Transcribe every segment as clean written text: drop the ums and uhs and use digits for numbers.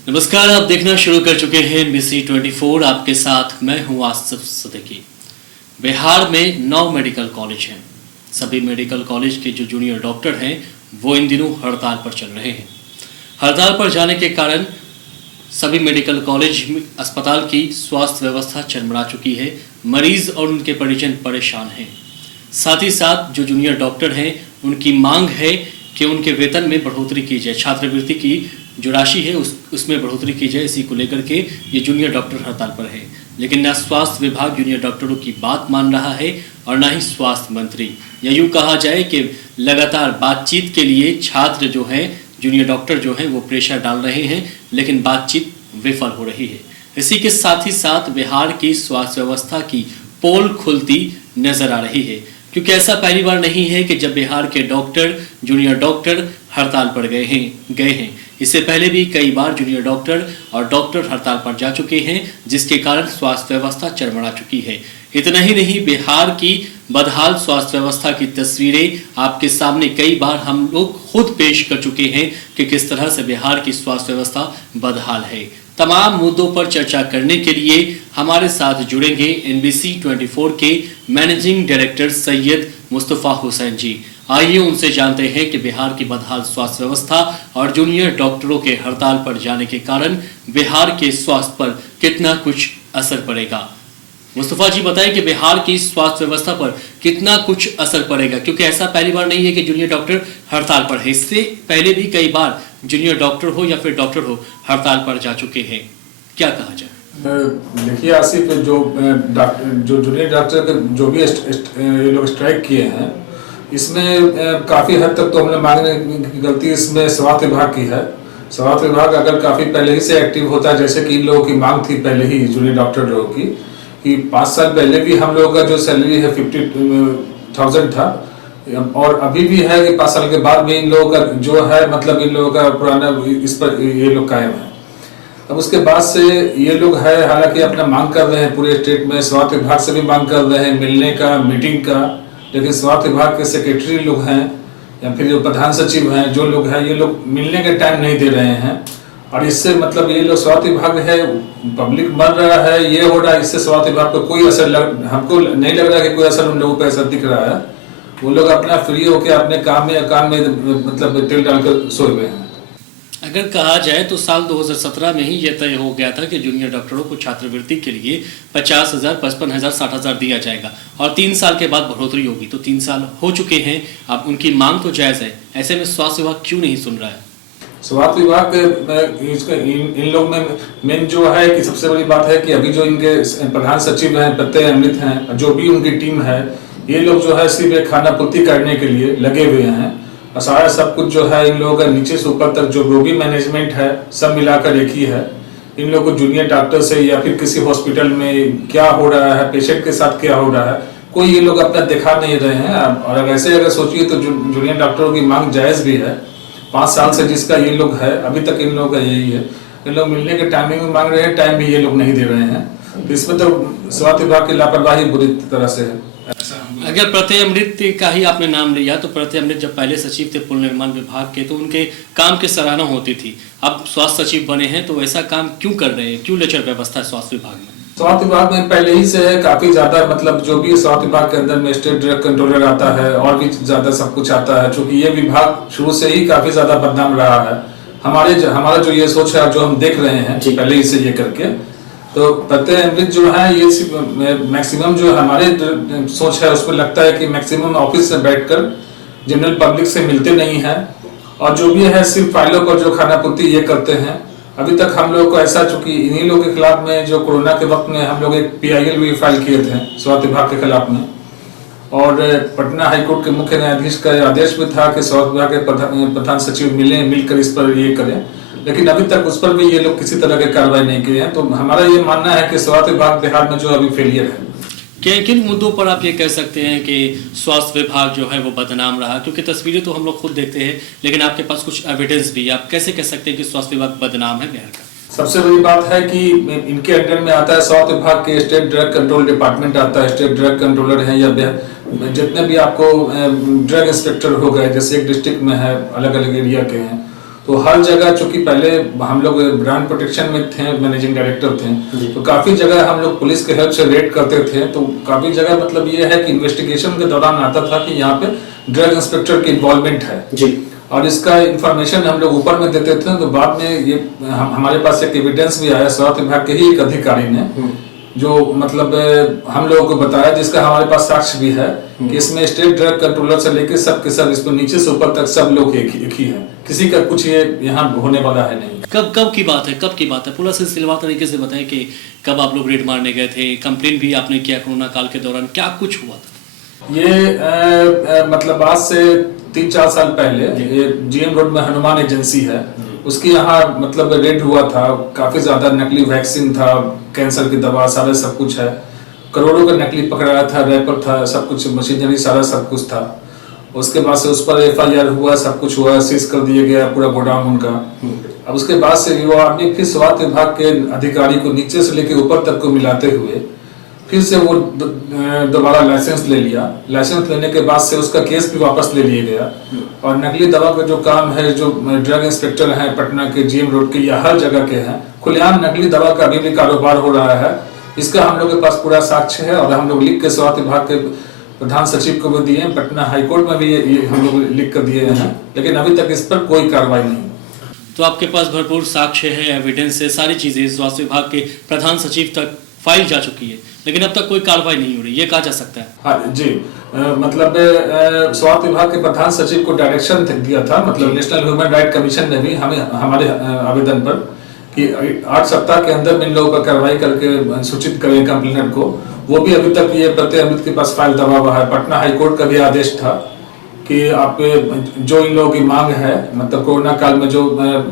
नमस्कार, आप देखना शुरू कर चुके हैं एनबीसी 24। आपके साथ मैं हूं आसिफ सिद्दीकी। बिहार में 9 मेडिकल कॉलेज हैं। सभी मेडिकल कॉलेज के जो जूनियर डॉक्टर हैं वो इन दिनों हड़ताल पर चल रहे हैं। हड़ताल पर जाने के कारण सभी मेडिकल कॉलेज अस्पताल की स्वास्थ्य व्यवस्था चरमरा चुकी है। मरीज और उनके परिजन परेशान हैं। साथ ही साथ जो जूनियर डॉक्टर हैं उनकी मांग है कि उनके वेतन में बढ़ोतरी की जाए, छात्रवृत्ति की जो राशि है उसमें बढ़ोतरी की जाए। इसी को लेकर के ये जूनियर डॉक्टर हड़ताल पर है। लेकिन न स्वास्थ्य विभाग जूनियर डॉक्टरों की बात मान रहा है और न ही स्वास्थ्य मंत्री। या यूँ कहा जाए कि लगातार बातचीत के लिए छात्र जो हैं, जूनियर डॉक्टर जो हैं वो प्रेशर डाल रहे हैं, लेकिन बातचीत विफल हो रही है। इसी के साथ ही साथ बिहार की स्वास्थ्य व्यवस्था की पोल खुलती नजर आ रही है, क्योंकि ऐसा पहली बार नहीं है कि जब बिहार के डॉक्टर, जूनियर डॉक्टर हड़ताल पर गए हैं। इससे पहले भी कई बार जूनियर डॉक्टर और डॉक्टर हड़ताल पर जा चुके हैं, जिसके कारण स्वास्थ्य व्यवस्था चरमरा चुकी है। इतना ही नहीं, बिहार की बदहाल स्वास्थ्य व्यवस्था की तस्वीरें आपके सामने कई बार हम लोग खुद पेश कर चुके हैं कि किस तरह से बिहार की स्वास्थ्य व्यवस्था बदहाल है। तमाम मुद्दों पर चर्चा करने के लिए हमारे साथ जुड़ेंगे एनबीसी 24 के मैनेजिंग डायरेक्टर सैयद मुस्तफा हुसैन जी। आइए उनसे जानते हैं कि बिहार की बदहाल स्वास्थ्य व्यवस्था और जूनियर डॉक्टरों के हड़ताल पर जाने के कारण बिहार के स्वास्थ्य पर कितना कुछ असर पड़ेगा। मुस्तफा जी बताएं कि बिहार की स्वास्थ्य व्यवस्था पर कितना कुछ असर पड़ेगा, क्योंकि ऐसा पहली बार नहीं है कि जूनियर डॉक्टर हड़ताल पर है। इससे पहले भी कई बार जूनियर डॉक्टर हो या फिर डॉक्टर हो हड़ताल पर जा चुके हैं। क्या कहा जाए? देखिए आसिफ, जो जूनियर डॉक्टर के जो भी ये लोग स्ट्राइक किए हैं, इसमें काफ़ी हद तक तो हमने मांगने की गलती इसमें स्वास्थ्य विभाग की है। स्वास्थ्य विभाग अगर काफ़ी पहले ही से एक्टिव होता, जैसे कि इन लोगों की मांग थी पहले ही जूनियर डॉक्टर लोगों की, कि 5 साल पहले भी हम लोगों का जो सैलरी है 50,000 था, और अभी भी है कि 5 साल के बाद भी इन लोगों का जो है, मतलब इन लोगों का पुराना इस पर ये लोग कायम है। अब उसके बाद से ये लोग है, हालांकि अपना मांग कर रहे हैं पूरे स्टेट में, स्वास्थ्य विभाग से भी मांग कर रहे हैं मिलने का, मीटिंग का, लेकिन स्वास्थ्य विभाग के सेक्रेटरी लोग हैं या फिर जो प्रधान सचिव हैं, जो लोग हैं, ये लोग मिलने के टाइम नहीं दे रहे हैं। और इससे मतलब ये लोग स्वास्थ्य विभाग है, पब्लिक मर रहा है, ये हो रहा है, इससे स्वास्थ्य विभाग पर कोई असर हमको नहीं लग रहा कि कोई असर उन लोगों पर असर दिख रहा है। वो लोग अपना फ्री होकर अपने काम में मतलब तेल डालकर सोए हुए हैं। अगर कहा जाए तो साल 2017 में ही यह तय हो गया था कि जूनियर डॉक्टरों को छात्रवृत्ति के लिए 50,000, 55,000, 60,000 दिया जाएगा और 3 साल के बाद बढ़ोतरी होगी। तो 3 साल हो चुके हैं, अब उनकी मांग तो जायज़ है। ऐसे में स्वास्थ्य विभाग क्यों नहीं सुन रहा है? स्वास्थ्य विभाग इन लोग में मेन जो है कि सबसे बड़ी बात है कि अभी जो इनके प्रधान सचिव हैं, प्रत्यय अमृत हैं, जो भी उनकी टीम है, ये लोग जो है सिर्फ एक खाना पूर्ति करने के लिए लगे हुए हैं। और सारा सब कुछ जो है इन लोगों का नीचे से ऊपर तक जो भी मैनेजमेंट है सब मिलाकर एक ही है। इन लोगों को जूनियर डॉक्टर से या फिर किसी हॉस्पिटल में क्या हो रहा है, पेशेंट के साथ क्या हो रहा है, कोई ये लोग अपना दिखा नहीं रहे हैं। और वैसे अगर सोचिए तो जूनियर डॉक्टरों की मांग जायज़ भी है। 5 साल से जिसका ये लोग है, अभी तक इन लोगों का यही है। इन लोग मिलने के टाइमिंग में मांग रहे हैं, टाइम भी ये लोग नहीं दे रहे हैं। तो इसमें तो स्वास्थ्य विभाग की लापरवाही बुरी तरह से है। अगर प्रत्यय अमृत का ही आपने नाम लिया, तो प्रत्यय अमृत जब पहले सचिव थे पुल निर्माण विभाग के, तो उनके काम की सराहना होती थी। अब स्वास्थ्य सचिव बने हैं तो ऐसा काम क्यों कर रहे हैं? क्यों लेचर व्यवस्था है स्वास्थ्य विभाग में? स्वास्थ्य विभाग में पहले ही से है काफी ज्यादा, मतलब जो भी स्वास्थ्य विभाग के अंदर में स्टेट ड्रग कंट्रोलर आता है और भी ज्यादा सब कुछ आता है, क्योंकि ये विभाग शुरू से ही काफी ज्यादा बदनाम रहा है। हमारा जो ये सोच है, जो हम देख रहे हैं पहले ही से ये करके, तो प्रत्यय अमृत जो है ये मैक्सिमम जो हमारे सोच है उसमें लगता है कि मैक्सिमम ऑफिस से बैठकर जनरल पब्लिक से मिलते नहीं हैं, और जो भी है सिर्फ फाइलों पर जो खाना पूर्ति ये करते हैं। अभी तक हम लोग को ऐसा, चूंकि इन्हीं लोगों के खिलाफ में जो कोरोना के वक्त में हम लोग एक PIL भी फाइल किए थे स्वास्थ्य विभाग के खिलाफ में, और पटना हाईकोर्ट के मुख्य न्यायाधीश का आदेश भी था कि स्वास्थ्य विभाग के प्रधान सचिव मिलकर इस पर ये करें, लेकिन अभी तक उस पर भी ये लोग किसी तरह की कार्रवाई नहीं किए हैं। तो हमारा ये मानना है कि स्वास्थ्य विभाग बिहार में जो अभी फेलियर है। किन मुद्दों पर आप ये कह सकते हैं कि स्वास्थ्य विभाग जो है वो बदनाम रहा? क्योंकि तस्वीरें तो हम लोग खुद देखते हैं, लेकिन आपके पास कुछ एविडेंस भी, आप कैसे कह सकते हैं कि स्वास्थ्य विभाग बदनाम है बिहार का? सबसे बड़ी बात है कि इनके अंडर में आता है स्वास्थ्य विभाग के स्टेट ड्रग कंट्रोल डिपार्टमेंट आता है, स्टेट ड्रग कंट्रोलर है, या जितने भी आपको ड्रग इंस्पेक्टर हो गए, जैसे एक डिस्ट्रिक्ट में है, अलग अलग एरिया के हैं, तो तो हर जगह, चूंकि पहले हम लोग ब्रांड प्रोटेक्शन में थे, मैनेजिंग डायरेक्टर थे, तो काफी जगह हम लोग पुलिस के हेल्प से रेड करते थे। तो काफी जगह मतलब ये है कि इन्वेस्टिगेशन के दौरान आता था कि यहाँ पे ड्रग इंस्पेक्टर की इन्वॉल्वमेंट है जी, और इसका इंफॉर्मेशन हम लोग ऊपर में देते थे। तो बाद में ये हमारे पास एक एविडेंस भी आया स्वास्थ्य विभाग के ही एक अधिकारी ने, जो मतलब हम लोगों को बताया, जिसका हमारे पास साक्ष्य भी है कि इसमें स्टेट ड्रग कंट्रोलर से लेकर सब के सब, इसमें नीचे से ऊपर तक सब लोग एक ही है, किसी का कुछ ये यहाँ होने वाला है नहीं। कब की बात है, कब की बात है? पूरा सिलसिला तरीके से बताएं कि कब आप लोग रेड मारने गए थे, कंप्लेन भी आपने किया कोरोना काल के दौरान, क्या कुछ हुआ था? ये मतलब आज से 3-4 साल पहले ये जीएम रोड में हनुमान एजेंसी है, उसके यहाँ मतलब रेड हुआ था। काफी ज्यादा नकली वैक्सीन था, कैंसर की दवा, सारा सब कुछ है, करोड़ों का नकली पकड़ाया था, रैपर था, सब कुछ मशीनरी सारा सब कुछ था। उसके बाद से उस पर FIR हुआ, सब कुछ हुआ, सीज कर दिया गया पूरा गोडाउन उनका। अब उसके बाद से वो आदमी फिर स्वास्थ्य विभाग के अधिकारी को नीचे से लेकर ऊपर तक को मिलाते हुए फिर से वो दोबारा लाइसेंस ले लिया। लाइसेंस लेने के बाद से उसका केस भी वापस ले लिया गया, और नकली दवा का जो काम है, जो ड्रग इंस्पेक्टर हैं पटना के, GM रोड के या हर जगह के हैं, खुलेआम नकली दवा का अभी भी कारोबार हो रहा है। इसका हम लोग के पास पूरा साक्ष्य है, और हम लोग लिख के स्वास्थ्य विभाग के प्रधान सचिव को भी दिए, पटना हाईकोर्ट में भी ये हम लोग लिख कर दिए हैं, लेकिन अभी तक इस पर कोई कार्रवाई नहीं। तो आपके पास भरपूर साक्ष्य है, एविडेंस है, सारी चीजें स्वास्थ्य विभाग के प्रधान सचिव तक फाइल जा चुकी है, लेकिन अब तक कोई कार्रवाई नहीं हो रही, ये कहा जा सकता है? हाँ जी, मतलब स्वास्थ्य विभाग के प्रधान सचिव को डायरेक्शन दिया था, मतलब नेशनल ह्यूमन राइट कमीशन ने भी हमें हमारे आवेदन पर कि 8 सप्ताह के अंदर इन लोगों पर कार्रवाई करके सूचित करें कंप्लेनेंट को। वो भी अभी तक ये प्रत्यय अमृत के पास फाइल दबा हुआ है। पटना हाईकोर्ट का भी आदेश था कि आप जो इन लोगों की मांग है, मतलब कोरोना काल में जो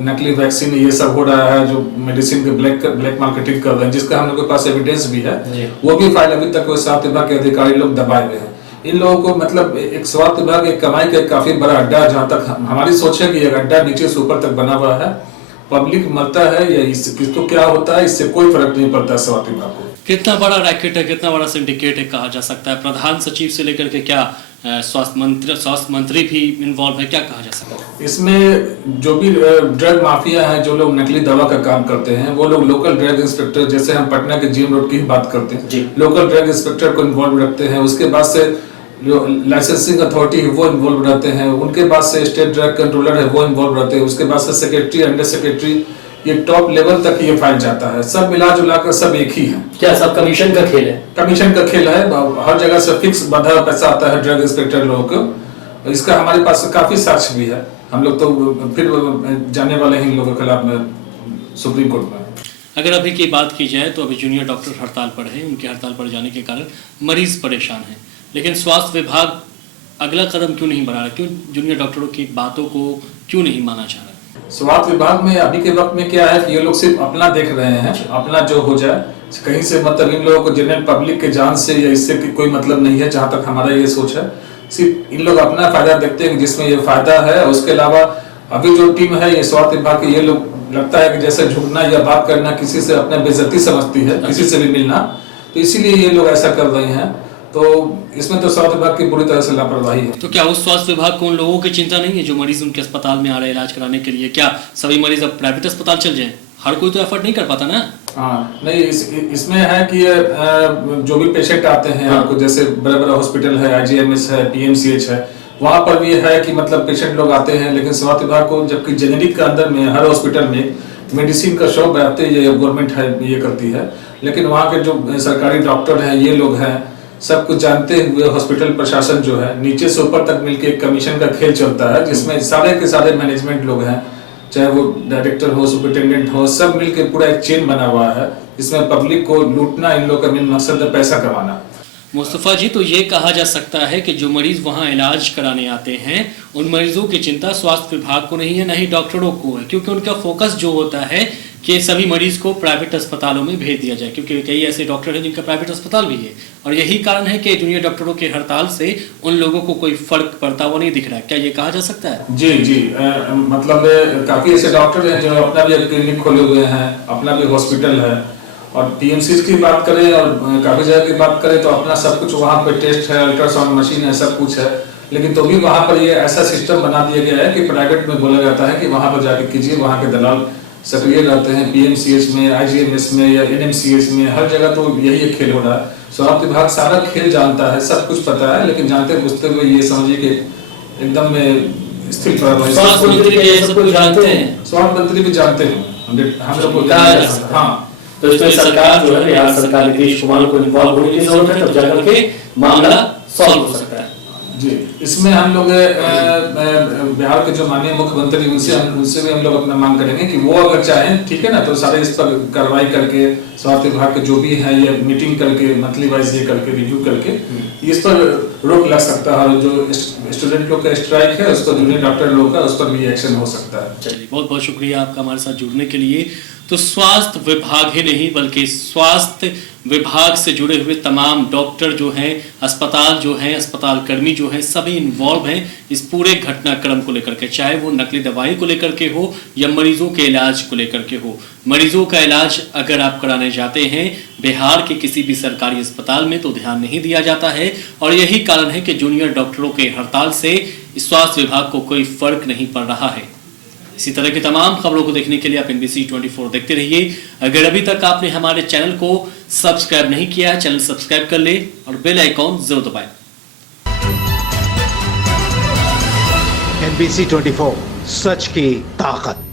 नकली वैक्सीन ये सब हो रहा है, जो मेडिसिन के ब्लैक मार्केटिंग कर रहे हैं, जिसका हम लोग के पास एविडेंस भी है, वो भी फाइल अभी तक स्वास्थ्य विभाग के अधिकारी लोग दबाए हुए हैं। इन लोगों को मतलब एक स्वास्थ्य विभाग एक कमाई का काफी बड़ा अड्डा, जहाँ तक हमारी सोच है कि एक अड्डा नीचे से ऊपर तक बना हुआ है। पब्लिक मरता है या किसको क्या होता है, इससे कोई फर्क नहीं पड़ता स्वास्थ्य विभाग को। कितना बड़ा रैकेट है, कितना बड़ा सिंडिकेट है कहा जा सकता है? प्रधान सचिव से लेकर के क्या स्वास्थ्य मंत्री भी इन्वॉल्व है, क्या कहा जा सकता है? इसमें जो भी ड्रग माफिया है, जो लोग नकली दवा का काम करते हैं, वो लोग लोकल ड्रग इंस्पेक्टर, जैसे हम पटना के GM रोड की बात करते हैं, लोकल ड्रग इंस्पेक्टर को इन्वॉल्व रखते हैं। उसके बाद से जो लाइसेंसिंग अथॉरिटी है वो इन्वॉल्व रहते हैं, उनके बाद से स्टेट ड्रग कंट्रोलर है वो इन्वॉल्व रहते हैं, उसके बाद से सेक्रेटरी, अंडर सेक्रेटरी, ये टॉप लेवल तक ये फाइल जाता है। सब मिला जुला कर सब एक ही है। क्या सब कमीशन का खेल है? कमीशन का खेल है, हर जगह से फिक्स बंधा पैसा आता है ड्रग इंस्पेक्टर लोगों को। इसका हमारे पास काफी साक्ष्य भी है। हम लोग तो फिर जाने वाले हैं इन लोगों के खिलाफ में सुप्रीम कोर्ट में। अगर अभी की बात की जाए तो अभी जूनियर डॉक्टर हड़ताल पर है, उनके हड़ताल पर जाने के कारण मरीज परेशान है, लेकिन स्वास्थ्य विभाग अगला कदम क्यों नहीं बढ़ा रहा? क्यों जूनियर डॉक्टरों की बातों को क्यों नहीं माना चाह रहा? स्वास्थ्य विभाग में अभी के वक्त में क्या है कि ये लोग सिर्फ अपना देख रहे हैं, अपना जो हो जाए, कहीं से मतलब इन लोगों को जनरल पब्लिक के जान से या इससे कोई मतलब नहीं है। जहां तक हमारा ये सोच है, सिर्फ इन लोग अपना फायदा देखते हैं जिसमें ये फायदा है। उसके अलावा अभी जो टीम है ये स्वास्थ्य विभाग के, ये लोग लगता है कि जैसे झुकना या बात करना किसी से अपना बेइज्जती समझती है, किसी से भी मिलना, तो इसीलिए ये लोग ऐसा कर रहे हैं। तो इसमें तो स्वास्थ्य विभाग की पूरी तरह से लापरवाही है। तो क्या उस स्वास्थ्य विभाग को उन लोगों की चिंता नहीं है जो मरीज उनके अस्पताल में आ रहे हैं इलाज कराने के लिए? क्या सभी मरीज अब प्राइवेट अस्पताल चल जाएं? हर कोई तो एफर्ट नहीं कर पाता ना। हाँ, नहीं, इसमें है कि जो भी पेशेंट आते हैं, आपको जैसे बड़ा बड़ा हॉस्पिटल है, IGMS है, PMCH है, वहाँ पर भी है कि मतलब पेशेंट लोग आते हैं, लेकिन स्वास्थ्य विभाग को, जबकि जेनेरिक के अंदर में हर हॉस्पिटल में मेडिसिन का शॉप रहते ये गवर्नमेंट है ये करती है, लेकिन वहाँ के जो सरकारी डॉक्टर हैं, ये लोग हैं, सब कुछ जानते हुए हॉस्पिटल प्रशासन जो है नीचे से ऊपर तक मिलके एक कमीशन का खेल चलता है, जिसमें सारे के सारे मैनेजमेंट लोग हैं, चाहे वो डायरेक्टर हो, सुपरिटेंडेंट हो, सब मिलके पूरा एक चेन बना हुआ है, जिसमें पब्लिक को लूटना इन लोग का मेन मकसद है, पैसा कमाना। मुस्तफा जी, तो ये कहा जा सकता है कि जो मरीज वहाँ इलाज कराने आते हैं, उन मरीजों की चिंता स्वास्थ्य विभाग को नहीं है, न ही डॉक्टरों को है, क्योंकि उनका फोकस जो होता है कि सभी मरीज को प्राइवेट अस्पतालों में भेज दिया जाए, क्योंकि कई ऐसे डॉक्टर हैं जिनका प्राइवेट अस्पताल भी है, और यही कारण है कि जूनियर डॉक्टरों के हड़ताल से उन लोगों को कोई फर्क पड़ता हुआ नहीं दिख रहा है। क्या ये कहा जा सकता है? जी जी, मतलब काफी ऐसे डॉक्टर हैं जो अपना भी क्लिनिक खोले हुए हैं, अपना भी हॉस्पिटल है, और PMC की बात करें और काफी जगह की बात करें तो अपना सब कुछ वहाँ पे टेस्ट है, अल्ट्रासाउंड मशीन है, सब कुछ है, लेकिन तो भी वहाँ पर ये ऐसा सिस्टम बना दिया गया है कि प्राइवेट में बोला जाता है कि वहाँ पर जाके कीजिए, वहाँ के दलाल सक्रिय रहते हैं। पीएमसीएच में, आईजीएमएस में या एनएमसीएच में हर जगह तो यही एक खेल हो रहा है। स्वास्थ्य विभाग सारा खेल जानता है, सब कुछ पता है, लेकिन जानते बुझते हुए ये समझिए कि एकदम स्थिर स्वास्थ्य मंत्री ये सब कुछ जानते हैं, स्वास्थ्य मंत्री भी जानते हैं, हम लोग को हाँ। तो इसमें सरकार जो है, बिहार सरकार नीतीश कुमार को इन्वॉल्व होने की जरूरत है, तब जाकर के मामला सॉल्व हो सकता है। जी, इसमें हम लोग बिहार के जो माननीय मुख्यमंत्री उनसे भी हम लोग अपना मांग करेंगे कि वो अगर चाहें, ठीक है ना, तो सारे इस पर कार्रवाई करके स्वास्थ्य विभाग के जो भी है ये मीटिंग करके मंथली वाइज ये करके रिव्यू करके इस पर रोक लग सकता है। और जो स्टूडेंट लोग का स्ट्राइक है उस पर, जूनियर डॉक्टर लोग का उस पर भी एक्शन हो सकता है। चलिए, बहुत बहुत शुक्रिया आपका हमारे साथ जुड़ने के लिए। तो स्वास्थ्य विभाग ही नहीं बल्कि स्वास्थ्य विभाग से जुड़े हुए तमाम डॉक्टर जो हैं, अस्पताल जो हैं, अस्पताल कर्मी जो हैं, सभी इन्वॉल्व हैं इस पूरे घटनाक्रम को लेकर के, चाहे वो नकली दवाई को लेकर के हो या मरीजों के इलाज को लेकर के हो। मरीजों का इलाज अगर आप कराने जाते हैं बिहार के किसी भी सरकारी अस्पताल में तो ध्यान नहीं दिया जाता है, और यही कारण है कि जूनियर डॉक्टरों के हड़ताल से स्वास्थ्य विभाग को कोई फर्क नहीं पड़ रहा है। इसी तरह की तमाम खबरों को देखने के लिए आप NBC 24 देखते रहिए। अगर अभी तक आपने हमारे चैनल को सब्सक्राइब नहीं किया है, चैनल सब्सक्राइब कर ले और बेल आइकॉन जरूर दबाएं। NBC 24 सच की ताकत।